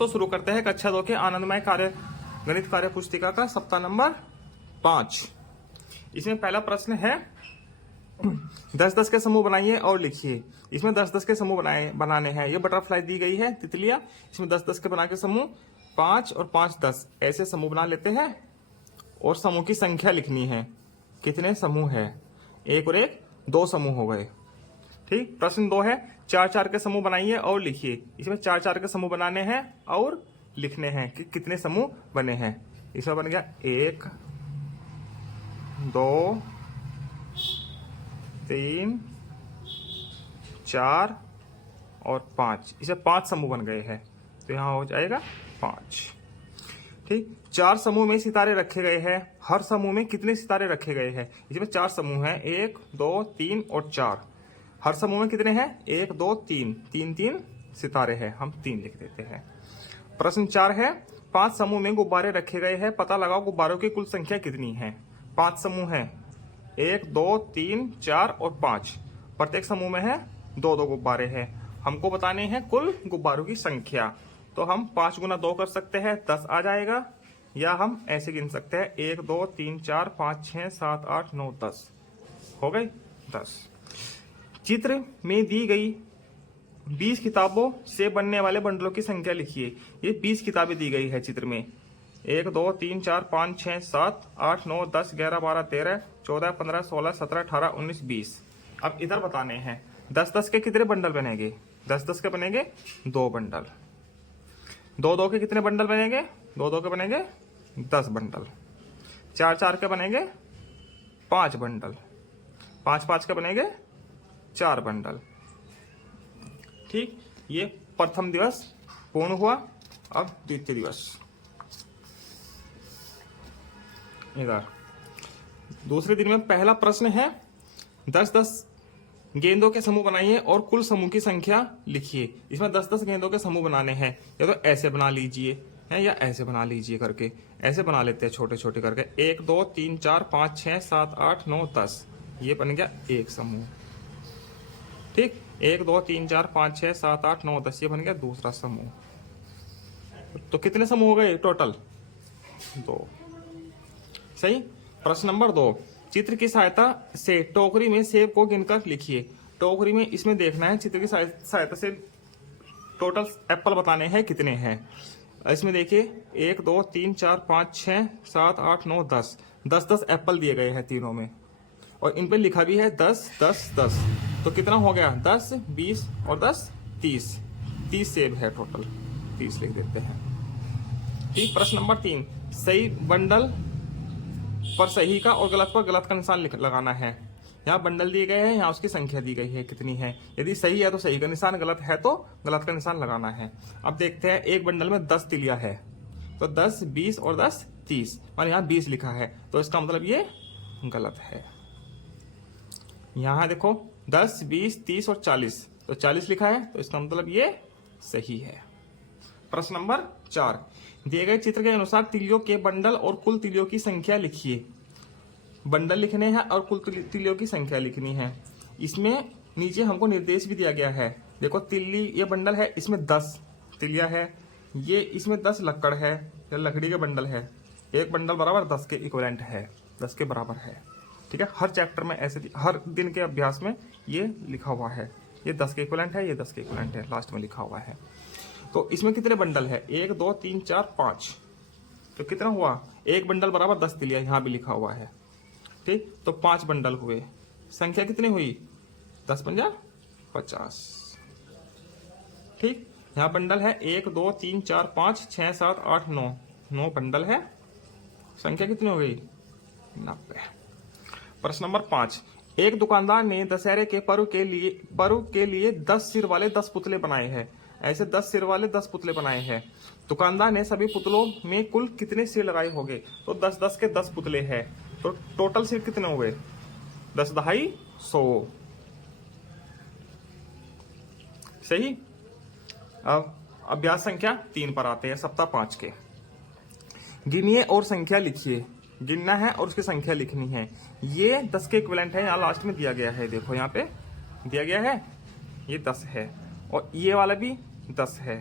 तो शुरू करते हैं कक्षा 2 के आनंदमय कार्य गणित कार्य पुस्तिका का सप्ताह नंबर 5। इसमें पहला प्रश्न है 10-10 के समूह बनाइए और लिखिए। इसमें 10-10 के समूह बनाने हैं। ये बटरफ्लाई दी गई है तितलियां, इसमें 10-10 के बना के समूह 5 और 5-10 ऐसे समूह बना लेते हैं और समूह की संख्या लिखनी है। कितने समूह है? 1 और 1 2 समूह हो गए। ठीक। प्रश्न 2 है 4-4 के समूह बनाइए और लिखिए। इसमें 4-4 के समूह बनाने हैं और लिखने हैं कि कितने समूह बने हैं। इसमें बन गया 1 2 3 4 और 5। इसे 5 समूह बन गए हैं, तो यहां हो जाएगा 5। ठीक। 4 समूह में सितारे रखे गए हैं। हर समूह में कितने सितारे रखे गए हैं? इसमें 4 समूह हैं, 1 2 3 और 4। हर समूह में कितने हैं? 1 2 3 3 सितारे हैं, हम 3 लिख देते हैं। प्रश्न 4 है 5 समूह में गुब्बारे रखे गए हैं, पता लगाओ गुब्बारों की कुल संख्या कितनी है। 5 समूह हैं, 1 2 3 4 और 5। प्रत्येक समूह में है 2-2 गुब्बारे हैं। हमको बताने हैं कुल गुब्बारों की संख्या। तो हम 5 गुना 2 कर सकते हैं, 10 आ जाएगा। या हम ऐसे गिन सकते हैं 1 2 3 4 5 6 7 8 9 10 हो गए 10। चित्र में दी गई 20 किताबों से बनने वाले बंडलों की संख्या लिखिए। ये 20 किताबें दी गई है चित्र में। 1 2 3 4 5 6 7 8 9 10 11 12 13 14 15 16 17 18 19 20। अब इधर बताने हैं 10-10 के कितने बंडल बनेंगे? 10-10 के बनेंगे 2 बंडल। 2-2 के कितने बंडल बनेंगे? 2-2 के बनेंगे 10 बंडल। 4-4 के बनेंगे 5 बंडल। 5-5 के बनेंगे 4 बंडल। ठीक। ये प्रथम दिवस पूर्ण हुआ। अब द्वितीय दिवस। इधर दूसरे दिन में पहला प्रश्न है 10-10 गेंदों के समूह बनाइए और कुल समूह की संख्या लिखिए। इसमें 10-10 गेंदों के समूह बनाने हैं। या तो ऐसे बना लीजिए है या ऐसे बना लीजिए करके। ऐसे बना लेते हैं छोटे छोटे करके। 1 2 3 4 5 6 7 8 9 10। ये बन गया एक समूह। ठीक। 1 2 3 4 5 6 7 8 9 10 ये बन गया दूसरा समूह। तो कितने समूह हो गए टोटल? 2। सही। प्रश्न नंबर 2 चित्र की सहायता से टोकरी में सेब को गिनकर लिखिए। टोकरी में इसमें देखना है चित्र की सहायता से टोटल एप्पल बताने हैं कितने हैं। इसमें देखिए 1 2 3 4 5 6 7 8 9 10 10 एप्पल दिए गए हैं तीनों में और इन पे लिखा भी है 10 10 10। तो कितना हो गया? 10 20 और 10 30। 30 सेब है टोटल। 30 लिख देते हैं। ठीक। प्रश्न नंबर 3 सही बंडल पर सही का और गलत पर गलत का निशान लगाना है। यहाँ बंडल दिए गए हैं, यहाँ उसकी संख्या दी गई है कितनी है। यदि सही है तो सही का निशान, गलत है तो गलत का निशान लगाना है। अब देखते हैं एक बंडल में 10 तिलिया है, तो 10 20 और 10 30 और यहाँ 20 लिखा है, तो इसका मतलब ये गलत है। यहाँ देखो 10 20 30 और 40, तो 40 लिखा है, तो इसका मतलब ये सही है। प्रश्न नंबर 4 दिए गए चित्र के अनुसार तिलियों के बंडल और कुल तिलियों की संख्या लिखिए। बंडल लिखने हैं और कुल तिलियों की संख्या लिखनी है। इसमें नीचे हमको निर्देश भी दिया गया है। देखो तिल्ली ये बंडल है, इसमें 10 तिलिया है। ये इसमें 10 लक्कड़ है, ये लकड़ी के बंडल है। एक बंडल बराबर 10 के इक्विवेलेंट है, 10 के बराबर है। ठीक है। हर चैप्टर में ऐसे हर दिन के अभ्यास में ये लिखा हुआ है। ये 10 के इक्विवेलेंट है, ये 10 के इक्विवेलेंट है, लास्ट में लिखा हुआ है। तो इसमें कितने बंडल है? 1 2 3 4 5। तो कितना हुआ? एक बंडल बराबर 10 तिलिया, यहाँ भी लिखा हुआ है। ठीक। तो 5 बंडल हुए। संख्या कितनी हुई? 10 पंजा 50। ठीक। यहाँ बंडल है 1 2 3 4 5 6 7 8 9 9 बंडल है। संख्या कितनी हो गई? 90। प्रश्न नंबर 5 एक दुकानदार ने दशहरे के पर्व के लिए 10 सिर वाले 10 पुतले बनाए हैं। ऐसे 10 सिर वाले 10 पुतले बनाए हैं। दुकानदार ने सभी पुतलों में कुल कितने सिर लगाए होंगे? तो 10-10 के 10 पुतले हैं, तो टोटल सिर कितने हो गए? 10 दहाई 100। सही। अब अभ्यास संख्या 3 पर आते हैं, सप्ताह 5 के। गिनिए और संख्या लिखिए। गिनना है और उसकी संख्या लिखनी है। ये 10 के इक्विवेलेंट है, यहाँ लास्ट में दिया गया है। देखो यहाँ पे दिया गया है, ये 10 है और ये वाला भी 10 है।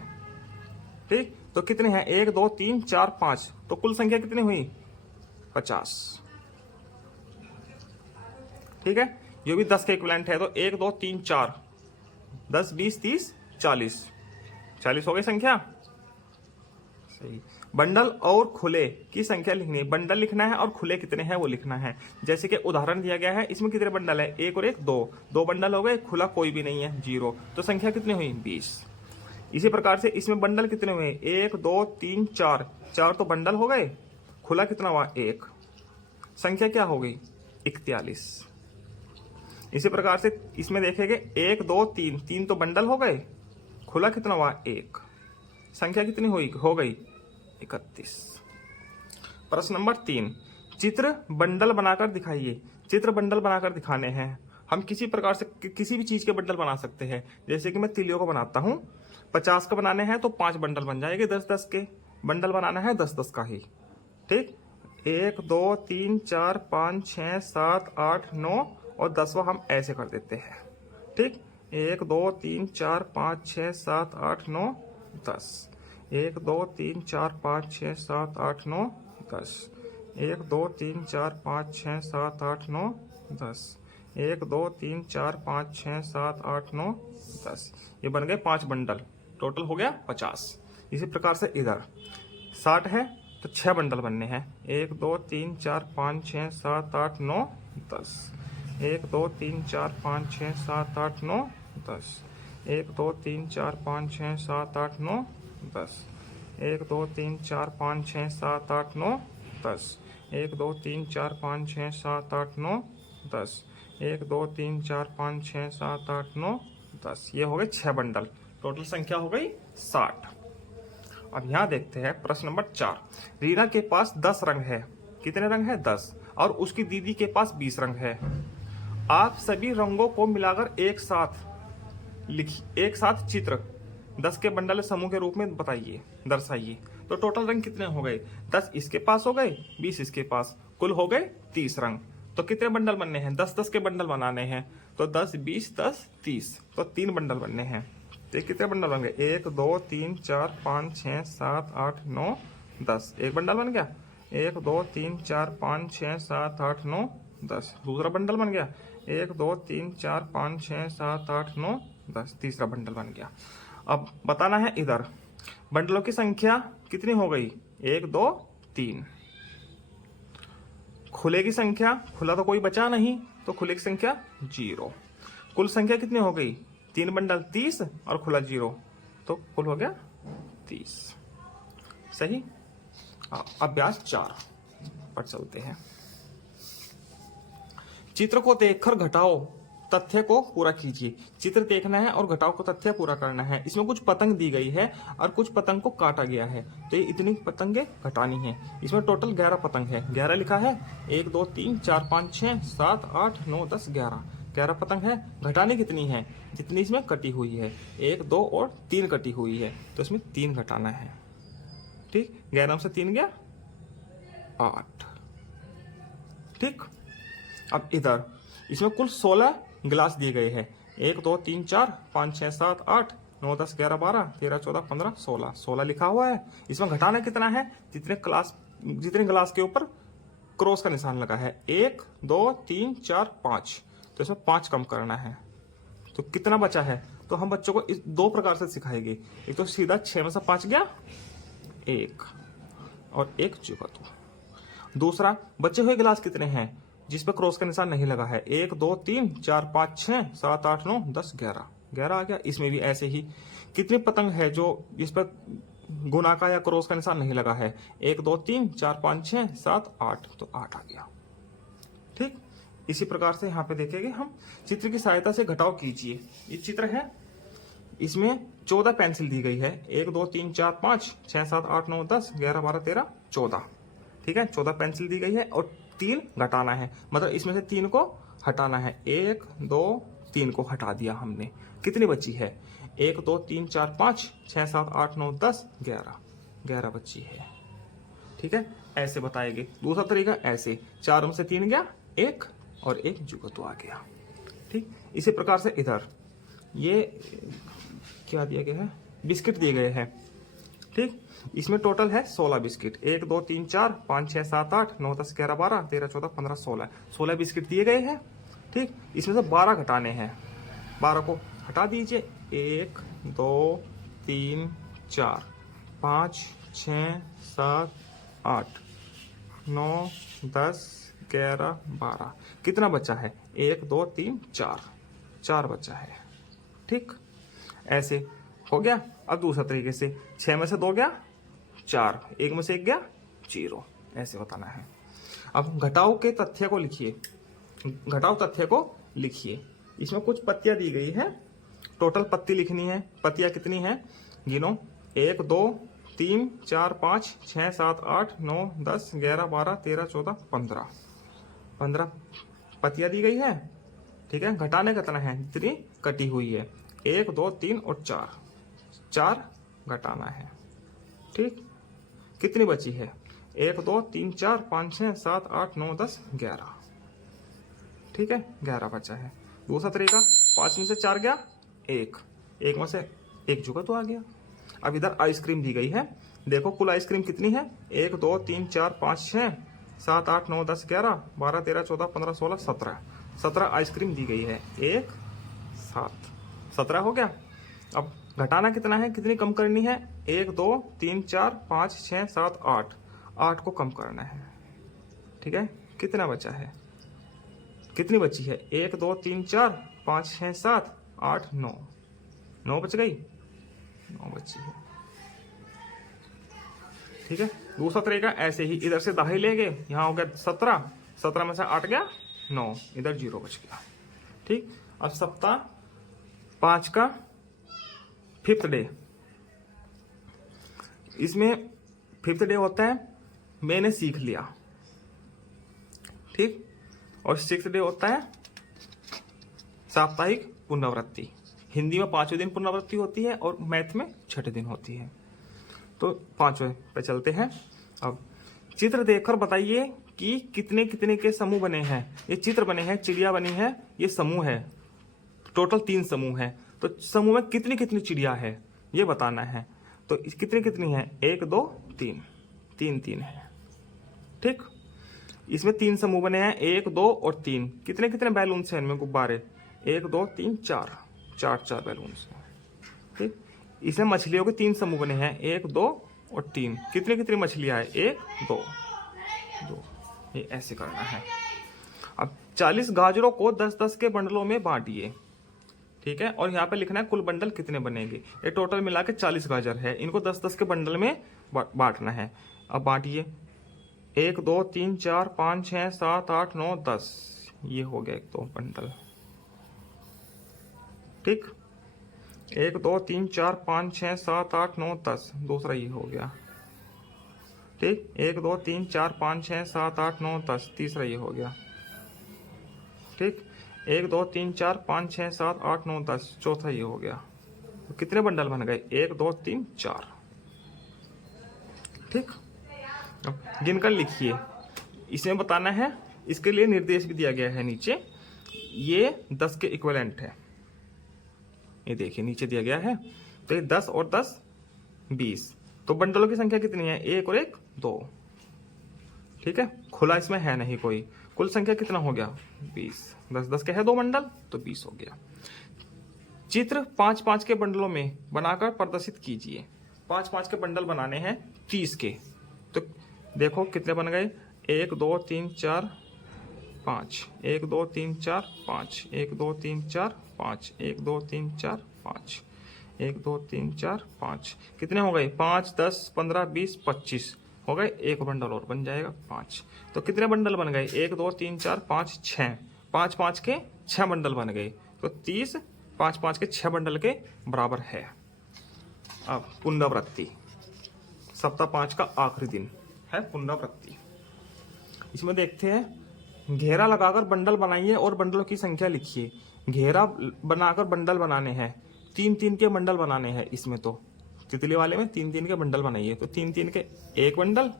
ठीक, तो कितने हैं 1 2 3 4 5, तो कुल संख्या कितनी हुई 50। ठीक है, ये भी 10 के इक्विवेलेंट है, तो 1 2 3 4 10 20 30 40 40 हो गई संख्या। सही। बंडल और खुले की संख्या लिखनी है, बंडल लिखना है और खुले कितने हैं वो लिखना है। जैसे कि उदाहरण दिया गया है, इसमें कितने बंडल है, 1 और 1 2, 2 बंडल हो गए, खुला कोई भी नहीं है 0, तो संख्या कितनी हुई 20। इसी प्रकार से इसमें बंडल कितने हुए 1 2 3 4, 4 तो बंडल हो गए, खुला कितना हुआ 1, संख्या क्या हो गई 41। इसी प्रकार से इसमें देखेंगे 1 2 3, 3 तो बंडल हो गए, खुला कितना हुआ 1, संख्या कितनी हुई हो गई 31। प्रश्न नंबर 3, चित्र बंडल बनाकर दिखाइए। चित्र बंडल बनाकर दिखाने हैं, हम किसी प्रकार से किसी भी चीज के बंडल बना सकते हैं। जैसे कि मैं तिलियों को बनाता हूं, 50 का बनाने हैं तो 5 बंडल बन जाएंगे, 10-10 के बंडल बनाना है 10-10 का ही। ठीक, 1 2 3 4 5 6 7 8 9 और 10वां हम ऐसे कर देते हैं। ठीक, 1 2 3 4 5 6 7 8 9 10, 1 2 3 4 5 6 7 8 9 10, 1 2 3 4 5 6 7 8 9 10, 1 2 3 4 5 6 7 8 9 10, ये बन गए 5 बंडल, टोटल हो गया 50। इसी प्रकार से इधर 60 है तो 6 बंडल बनने हैं, 1 2 3 4 5 6 7 8 9 10, 1 2 3 4 5 6 7 8 9 10, 1 2 3 4 5 6 7 8 9 10, 1 2 3 4 5 6 7 8 9 10, 1 2 3 4 5 6 7 8 9 10, 1 2 3 4 5 6 7 8 9 10, ये हो गए 6 बंडल, टोटल संख्या हो गई 60। अब यहाँ देखते हैं प्रश्न नंबर 4, रीना के पास 10 रंग है, कितने रंग है 10, और उसकी दीदी के पास 20 रंग है। आप सभी रंगों को मिलाकर एक साथ चित्र 10 के बंडल समूह के रूप में बताइए, दर्शाइए। तो टोटल रंग कितने हो गए, 10 इसके पास हो गए, 20 इसके पास, कुल हो गए 30 रंग। तो कितने बंडल बनने हैं, 10-10 के बंडल बनाने हैं, तो 10 20 10 30, तो 3 बंडल बनने हैं। तो कितने बंडल बन गए, 1 2 3 4 5 6 7 8 9 10, एक बंडल बन गया। 1 2 3 4 5 6 7 8 9 10, दूसरा बंडल बन गया। 1 2 3 4 5 6 7 8 9 10, तीसरा बंडल बन गया। अब बताना है इधर बंडलों की संख्या कितनी हो गई, 1 2 3। खुले की संख्या, खुला तो कोई बचा नहीं, तो खुले की संख्या 0। कुल संख्या कितनी हो गई, 3 बंडल 30 और खुला 0, तो कुल हो गया 30। सही। अभ्यास 4 पर चलते हैं। चित्र को देखकर घटाओ तथ्य को पूरा कीजिए। चित्र देखना है और घटाओ को तथ्य पूरा करना है। इसमें कुछ पतंग दी गई है और कुछ पतंग को काटा गया है, तो ये इतनी पतंगे घटानी है। इसमें टोटल 11 पतंग है, 11 लिखा है, 1 2 3 4 5 6 7 8 9 10 11 पतंग है। घटानी कितनी है, जितनी इसमें कटी हुई है, 1 2 और 3 कटी हुई है, तो इसमें 3 घटाना है। ठीक, 11 से 3 गया 8। ठीक, अब इधर इसमें कुल 16 गिलास दिए गए हैं, 1 2 3 4 5 6 7 8 9 10 11 12 13 14 15 16, 16 लिखा हुआ है। इसमें घटाना कितना है, जितने गिलास के ऊपर क्रॉस का निशान लगा है, 1 2 3 4 5, तो इसमें 5 कम करना है। तो कितना बचा है, तो हम बच्चों को इस 2 प्रकार से सिखाएंगे। एक तो सीधा 6 में से 5 गया 1 और 1 चुका। तो दूसरा, बचे हुए गिलास कितने हैं जिस पर क्रॉस का निशान नहीं लगा है, 1 2 3 4 5 6 7 8 9 10 11 आ गया। इसमें भी ऐसे ही कितनी पतंग है जो जिस पर गुना का या क्रॉस का निशान नहीं लगा है, 1 2 3 4 5 6 7 8, तो 8 आ गया। ठीक, इसी प्रकार से यहाँ पे देखेंगे हम, चित्र की सहायता से घटाव कीजिए। ये चित्र है, इसमें 14 पेंसिल दी गई है, 1 2 3 4 5 6 7 8 9 10 11 12 13 14। ठीक है, 14 पेंसिल दी गई है और 3 घटाना है, मतलब इसमें से 3 को हटाना है। 1 2 3 को हटा दिया हमने, कितनी बची है, 1 2 3 4 5 6 7 8 9 10 11 बची है। ठीक है, ऐसे बताएंगे। दूसरा तरीका ऐसे, 4 में से 3 गया 1 और 1 जुगतो आ गया। ठीक, इसी प्रकार से इधर ये क्या दिया गया है, बिस्किट दिए गए हैं। ठीक ठीक। इसमें टोटल है 16 बिस्किट, 1 2 3 4 5 6 7 8 9 10 11 12 13 14 15 16 बिस्किट दिए गए हैं। ठीक, इसमें से 12 घटाने हैं, 12 को हटा दीजिए। 1 2 3 4 5 6 7 8 9 10 11 12, कितना बचा है? 1 2 3 4, 4 बचा है। ठीक, ऐसे हो गया। अब दूसरा तरीके से 6 में से 2 गया 4, 1 में से 1 गया 0, ऐसे बताना है। अब घटाओ के तथ्य को लिखिए, घटाओ तथ्य को लिखिए। इसमें कुछ पत्तियां दी गई है, टोटल पत्ती लिखनी है। पत्तियां कितनी है गिनो, 1 2 3 4 5 6 7 8 9 10 11 12 13 14 15, 15 पत्तियां दी गई है। ठीक है, घटाने कितना है? जितनी कटी हुई है, 1 2 3 और 4, 4 घटाना है। ठीक, कितनी बची है? 1 2 3 4 5 6 7 8 9 10 11। ठीक है, 11 बचा है। दूसरा तरीका, 5 में से 4 गया 1, 1 में से 1 जुगा तो आ गया। अब इधर आइसक्रीम दी गई है, देखो कुल आइसक्रीम कितनी है? 1 2 3 4 5 6 7 8 9 10 11 12 13 14 15 16 17, 17 आइसक्रीम दी गई है। 1 7, 17 हो गया। अब घटाना कितना है, कितनी कम करनी है? 1 2 3 4 5 6 7 8, 8 को कम करना है। ठीक है, कितना बचा है? कितनी बची है? 1 2 3 4 5 6 7 8 9, 9 बच गई, 9 बची है। ठीक है, दूसरा तरीका ऐसे ही, इधर से दाही ले गए, यहाँ हो गया 17, 17 में से 8 गया 9, इधर 0 बच गया। ठीक, अब सप्ताह 5 का 5th डे, इसमें 5th डे होता है मैंने सीख लिया। ठीक, और 6th डे होता है साप्ताहिक पुनरावृत्ति। हिंदी में 5वें दिन पुनरावृत्ति होती है और मैथ में 6ठे दिन होती है। तो 5वें पे चलते हैं। अब चित्र देखकर बताइए कि कितने कितने के समूह बने हैं। ये चित्र बने हैं, चिड़िया बनी है, ये समूह है, टोटल 3 समूह है। तो समूह में कितनी कितनी चिड़िया है ये बताना है। तो कितनी कितनी है? 1 2 3, 3 3 है। ठीक, इसमें 3 समूह बने हैं, 1 2 और 3। कितने कितने बैलून हैं इनमें? गुब्बारे 1 2 3 4, 4 बैलून हैं। ठीक, इसमें मछलियों के 3 समूह बने हैं, 1 2 और 3। कितनी कितनी मछलियां हैं? 1 2 2, ये ऐसे करना है। अब 40 गाजरों को 10-10 के बंडलों में बांटिए। ठीक है, और यहाँ पे लिखना है कुल बंडल कितने बनेंगे। ये टोटल मिला के 40 गाजर है, इनको 10-10 के बंडल में बांटना है। अब बांटिए, 1 2 3 4 5 6 7 8 9 10, ये हो गया 1 2 बंडल। ठीक, 1 2 3 4 5 6 7 8 9 10, दूसरा ये हो गया। ठीक, 1 2 3 4 5 6 7 8 9 10, तीसरा ये हो गया। ठीक, 1 2 3 4 5 6 7 8 9 10, चौथा ये हो गया। तो कितने बंडल बन गए? 1 2 3 4। ठीक, अब गिनकर लिखिए। इसमें बताना है, इसके लिए निर्देश भी दिया गया है नीचे। ये 10 के इक्विवेलेंट है, ये देखिए नीचे दिया गया है। तो ये 10 और 10 20, तो बंडलों की संख्या कितनी है? 1 और 1 2। ठीक है, खुला इसमें है नहीं कोई। कुल संख्या कितना हो गया? 20। 10-10 के है 2 बंडल, तो 20 हो गया। चित्र 5-5 के बंडलों में बनाकर प्रदर्शित कीजिए। 5-5 के बंडल बनाने हैं 30 के। तो देखो कितने बन गए? 1 2 3 4 5, 1 2 3 4 5, 1 2 3 4 5, 1 2 3 4 5, 1 2 3 4 5। कितने हो गए? 5 10 15 20 25 हो गए। एक बंडल और बन जाएगा 5। तो कितने बंडल बन गए? 1 2 3 4 5 6, 5-5 के 6 बंडल बन गए। तो 30 5-5 के 6 बंडल के बराबर है। अब पुनरावृत्ति, सप्ताह 5 का आखिरी दिन है पुनरावृत्ति। इसमें देखते हैं, घेरा लगाकर बंडल बनाइए और बंडलों की संख्या लिखिए। घेरा बनाकर बंडल बनाने हैं, 3-3 के बंडल बनाने हैं। इसमें तो तितली वाले में 3-3 के बंडल बनाइए। तो 3-3 के 1 बंडल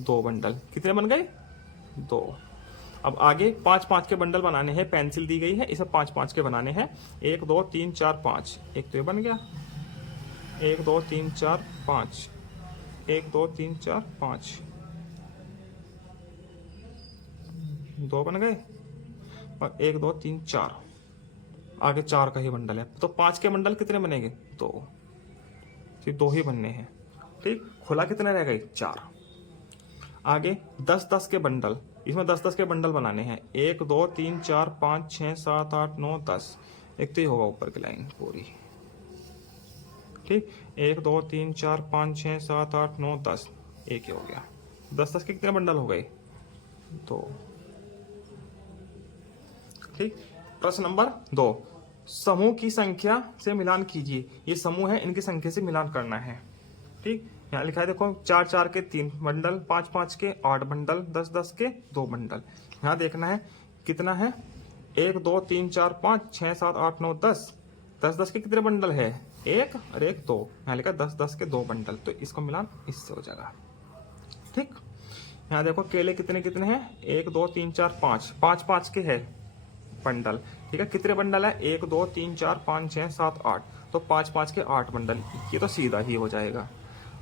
2 बंडल, कितने बन गए? 2। अब आगे 5-5 के बंडल बनाने हैं। पेंसिल दी गई है, इसे 5-5 के बनाने हैं। 1 2 3 4 5, एक तो ये बन गया। 1 2 3 4 5, 1 2 3 4 5 2 बन गए और 1 2 3 4 आगे 4 का ही बंडल है, तो 5 के बंडल कितने बनेंगे? 2, सिर्फ 2 ही बनने हैं। ठीक, खुला कितने रह गए? 4। आगे 10 10 के बंडल, इसमें 10 10 के बंडल बनाने हैं। 1 2 3 4 5 6 7 8 9 10, एक तो ही होगा ऊपर की लाइन पूरी। ठीक, 1 2 3 4 5 6 7 8 9 10, एक ही हो गया। 10 10 के कितने बंडल हो गए? 2। ठीक, प्रश्न नंबर 2, समूह की संख्या से मिलान कीजिए। ये समूह है, इनकी संख्या से मिलान करना है। ठीक, यहाँ लिखा है देखो, 4 4 के 3 बंडल, 5 5 के 8 बंडल, 10 10 के 2 बंडल। यहाँ देखना है कितना है, 1 2 3 4 5 6 7 8 9 10, 10 10 के कितने बंडल है? 1 और 1 2। यहाँ लिखा 10 10 के 2 बंडल, तो इसको मिलान इससे हो जाएगा। ठीक, यहाँ देखो केले कितने कितने हैं, 1 2 3 4 5, 5 5 के है बंडल। ठीक है, कितने बंडल है? 1 2 3 4 5 6 7 8, तो 5 5 के 8 बंडल, ये तो सीधा ही हो जाएगा।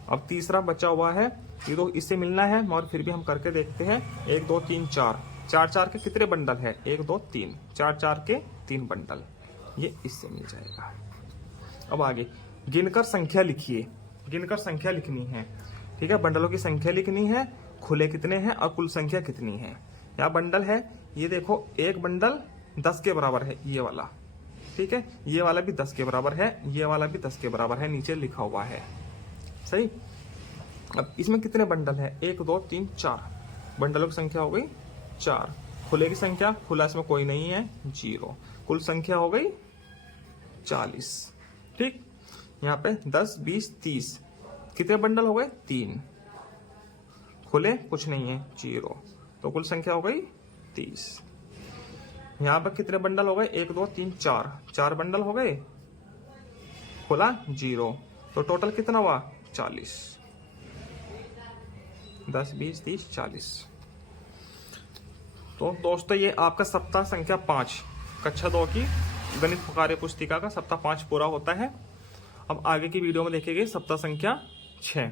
अब तीसरा बचा हुआ है, ये तो इससे मिलना है, मगर फिर भी हम करके देखते हैं। 1 2 3 4, 4 4 के कितने बंडल है? 1 2 3, 4 4 के 3 बंडल, ये इससे मिल जाएगा। अब आगे गिनकर संख्या लिखिए, गिनकर संख्या लिखनी है। ठीक है, बंडलों की संख्या लिखनी है, खुले कितने हैं और कुल संख्या कितनी है। यहाँ बंडल है, ये देखो, एक बंडल 10 के बराबर है, ये वाला। ठीक है, ये वाला भी 10 के बराबर है, ये वाला भी 10 के बराबर है, नीचे लिखा हुआ है। सही, अब इसमें कितने बंडल है? 1 2 3 4, बंडलों की संख्या हो गई 4। खुले की संख्या, खुला इसमें कोई नहीं है, 0। कुल संख्या हो गई 40। ठीक, यहाँ पे 10 20 30, कितने बंडल हो गए? 3। खुले कुछ नहीं है, 0, तो कुल संख्या हो गई 30। यहाँ पर कितने बंडल हो गए? 1 2 3 4, 4 बंडल हो गए, खुला 0, तो टोटल कितना हुआ? 40। 10 20 30 40। तो दोस्तों ये आपका सप्ताह संख्या 5 कक्षा 2 की गणित कार्य पुस्तिका का सप्ताह 5 पूरा होता है। अब आगे की वीडियो में देखेंगे सप्ताह संख्या 6।